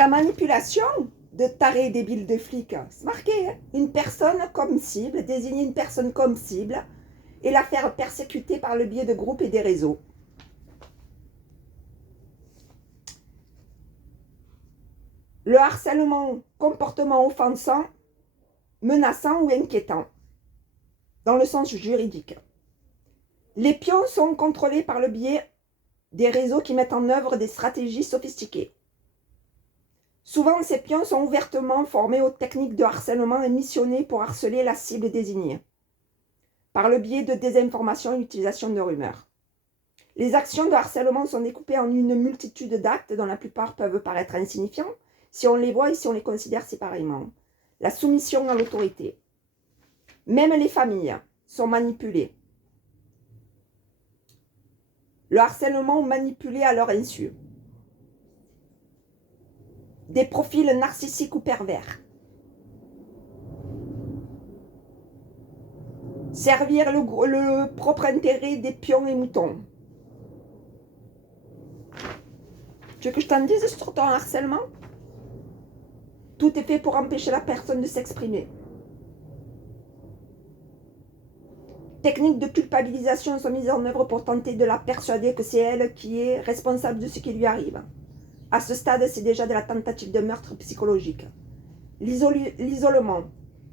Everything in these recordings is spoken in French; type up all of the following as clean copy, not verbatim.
Ta manipulation de taré débile de flic, c'est marqué, hein? Une personne comme cible, désigner une personne comme cible et la faire persécuter par le biais de groupes et des réseaux. Le harcèlement, comportement offensant, menaçant ou inquiétant, dans le sens juridique. Les pions sont contrôlés par le biais des réseaux qui mettent en œuvre des stratégies sophistiquées. Souvent, ces pions sont ouvertement formés aux techniques de harcèlement et missionnés pour harceler la cible désignée, par le biais de désinformation et l'utilisation de rumeurs. Les actions de harcèlement sont découpées en une multitude d'actes dont la plupart peuvent paraître insignifiants si on les voit et si on les considère séparément. La soumission à l'autorité. Même les familles sont manipulées. Le harcèlement manipulé à leur insu. Des profils narcissiques ou pervers. Servir le propre intérêt des pions et moutons. Tu veux que je t'en dise sur ton harcèlement? Tout est fait pour empêcher la personne de s'exprimer. Techniques de culpabilisation sont mises en œuvre pour tenter de la persuader que c'est elle qui est responsable de ce qui lui arrive. À ce stade, c'est déjà de la tentative de meurtre psychologique. L'isolement,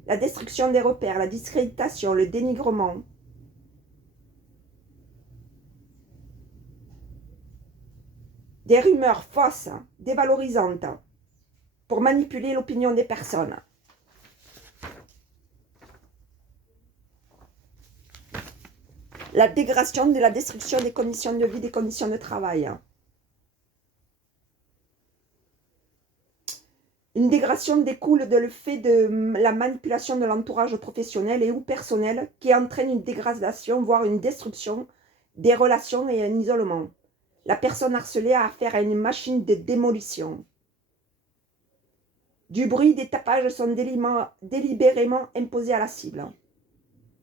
la destruction des repères, la discréditation, le dénigrement. Des rumeurs fausses, dévalorisantes, pour manipuler l'opinion des personnes. La dégradation de la destruction des conditions de vie, des conditions de travail. Une dégradation découle de le fait de la manipulation de l'entourage professionnel et ou personnel qui entraîne une dégradation, voire une destruction des relations et un isolement. La personne harcelée a affaire à une machine de démolition. Du bruit, des tapages sont délibérément imposés à la cible.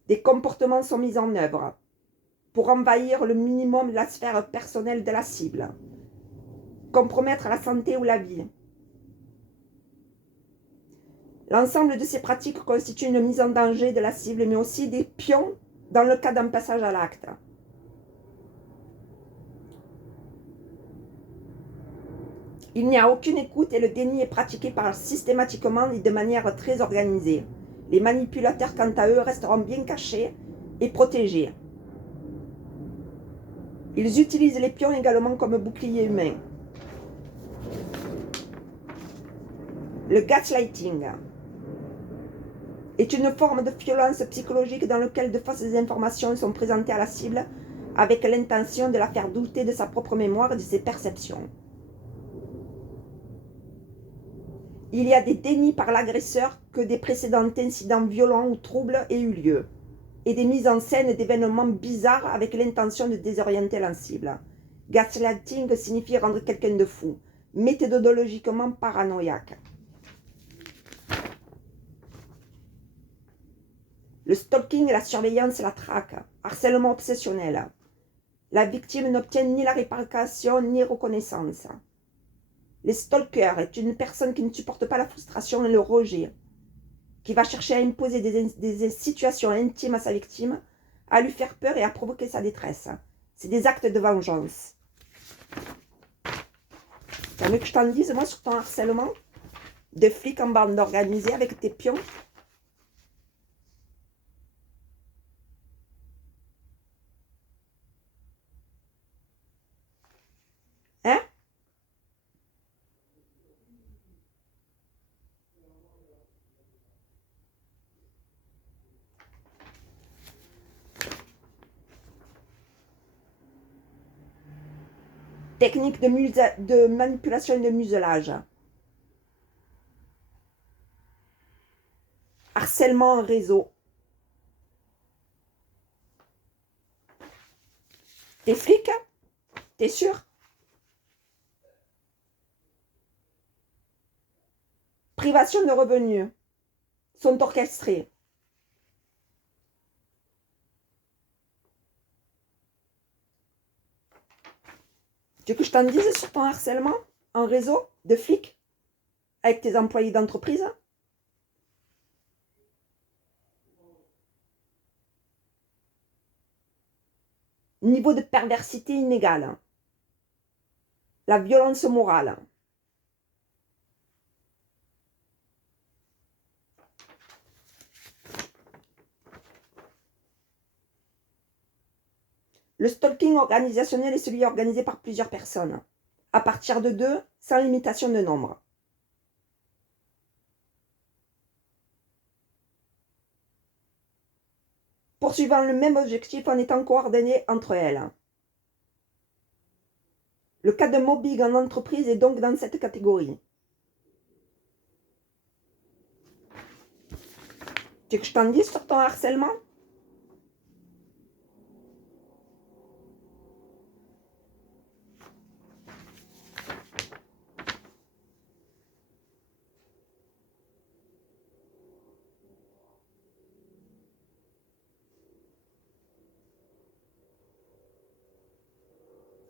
Des comportements sont mis en œuvre pour envahir le minimum la sphère personnelle de la cible, compromettre la santé ou la vie. L'ensemble de ces pratiques constitue une mise en danger de la cible, mais aussi des pions dans le cas d'un passage à l'acte. Il n'y a aucune écoute et le déni est pratiqué systématiquement et de manière très organisée. Les manipulateurs, quant à eux, resteront bien cachés et protégés. Ils utilisent les pions également comme bouclier humain. Le gaslighting est une forme de violence psychologique dans laquelle de fausses informations sont présentées à la cible avec l'intention de la faire douter de sa propre mémoire et de ses perceptions. Il y a des dénis par l'agresseur que des précédents incidents violents ou troubles aient eu lieu, et des mises en scène d'événements bizarres avec l'intention de désorienter la cible. Gaslighting signifie rendre quelqu'un de fou, méthodologiquement paranoïaque. Le stalking, la surveillance et la traque, harcèlement obsessionnel. La victime n'obtient ni la réparation ni reconnaissance. Les stalkers est une personne qui ne supporte pas la frustration et le rejet, qui va chercher à imposer des situations intimes à sa victime, à lui faire peur et à provoquer sa détresse. C'est des actes de vengeance. Tu veux que je t'en dise, moi, sur ton harcèlement de flics en bande organisée avec tes pions? Hein? Technique de manipulation et de muselage. Harcèlement en réseau. T'es flic? T'es sûr? Privation de revenus sont orchestrées. Tu veux que je t'en dise sur ton harcèlement en réseau de flics? avec tes employés d'entreprise. Niveau de perversité inégal. La violence morale. Le stalking organisationnel est celui organisé par plusieurs personnes, à partir de 2, sans limitation de nombre. Poursuivant le même objectif en étant coordonnés entre elles. Le cas de mobbing en entreprise est donc dans cette catégorie. Tu veux que je t'en dise sur ton harcèlement ?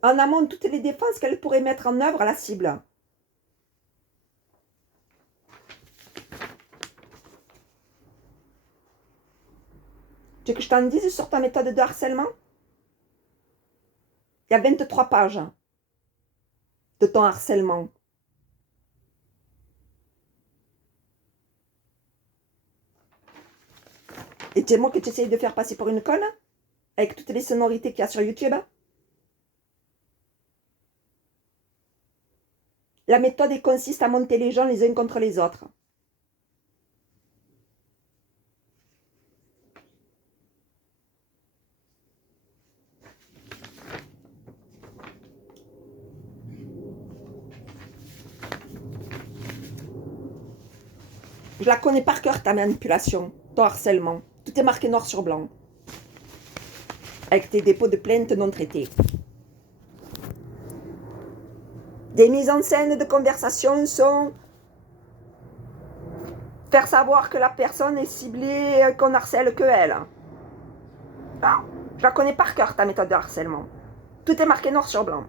En amont, toutes les défenses qu'elle pourrait mettre en œuvre à la cible. Tu veux que je t'en dise sur ta méthode de harcèlement ? Il y a 23 pages de ton harcèlement. Et c'est moi que tu essayes de faire passer pour une conne ? Avec toutes les sonorités qu'il y a sur YouTube ? La méthode consiste à monter les gens les uns contre les autres. Je la connais par cœur, ta manipulation, ton harcèlement. Tout est marqué noir sur blanc. Avec tes dépôts de plaintes non traités. Des mises en scène de conversation sont faire savoir que la personne est ciblée, qu'on harcèle que elle. Ah, je la connais par cœur, ta méthode de harcèlement. Tout est marqué noir sur blanc.